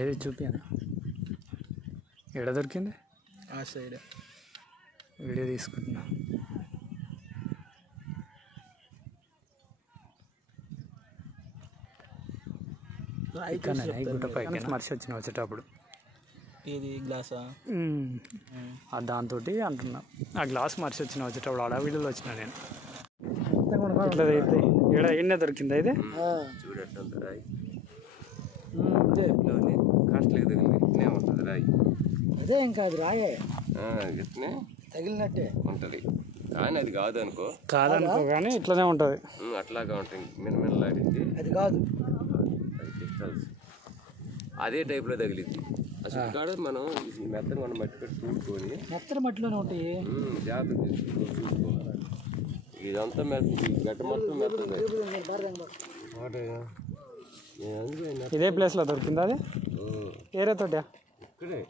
ఏది చూపినా ఎడ దొరికింది ఆ సైడ్ వీడియో తీసుకుంటున్నా. గుట్టపైకి మర్చి వచ్చిన వచ్చేటప్పుడు ఇది గ్లాసా దాంతో అంటున్నా. ఆ గ్లాస్ మర్చి వచ్చిన వచ్చేటప్పుడు అడవిలో వచ్చిన నేను. ఇట్లా ఈడ దొరికింది అయితే అదే ఇంకా అది రాయే తగిలినట్టే ఉంటది కానీ అది కాదనుకో కానీ ఇట్లానే ఉంటది. అట్లాగా ఉంటుంది మినమినలాడింది. అది కాదు, అది క్రిస్టల్స్ అదే టైప్ లో తగిలింది. అసలు కాడ మనం మెత్తని మనం మట్టి పెట్టి చూసుకొని మెత్తని మట్టిలోనే ఉంటాయి. జాగ్రత్త చూసుకోవాలి. ఇదంతా గట్ట మొత్తం మెత్తది. ఇదే ప్లేస్ లో దొరికింది అది. ఏరే తోట ఇక్కడే